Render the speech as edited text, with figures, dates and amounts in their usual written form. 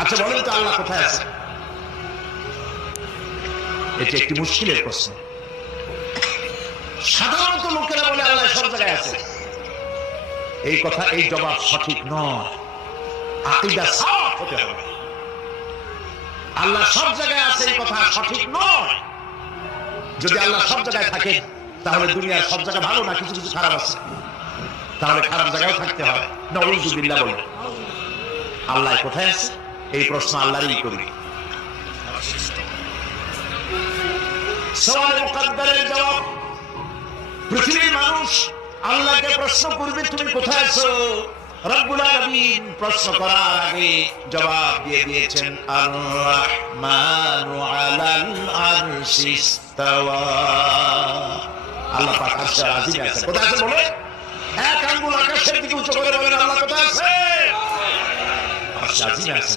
আচ্ছা বলেন তো আল্লাহ কোথায় আছে? এটি একটি মুশকিলের প্রশ্ন। সাধারণত লোকেরা বলে আল্লাহ সব জায়গায় আছে। এই কথা, এই জবাব সঠিক নয়। আকীদা সাফ হতে হবে। আল্লাহ সব জায়গায় আছে এই কথা সঠিক নয়। যদি আল্লাহ সব জায়গায় থাকেন তাহলে দুনিয়ার সব জায়গা ভালো না, কিছু কিছু খারাপ আছে, তাহলে খারাপ জায়গায় থাকতে হয়। নাউযুবিল্লাহ বলেন। আল্লাহ কোথায় আছে এই প্রশ্ন আল্লাহরই করি। সওয়াল মুকদ্দারের জবাব, পৃথিবীর মানুষ আল্লাহকে প্রশ্ন করবে তুমি কোথায় আছো। রব্বুল আলামিন প্রশ্ন করার আগে জবাব দিয়ে দিয়েছেন আর রাহমানু আলাল আরশি ইস্তাওয়া। আল্লাহ পাক আরশে আজিমে আছে। কোথায় আছে বলে? এক আঙ্গুল আকাশের দিকে উঁচু করে বলেন আল্লাহ কোথায় আছে? আরশে আজিমে আছে।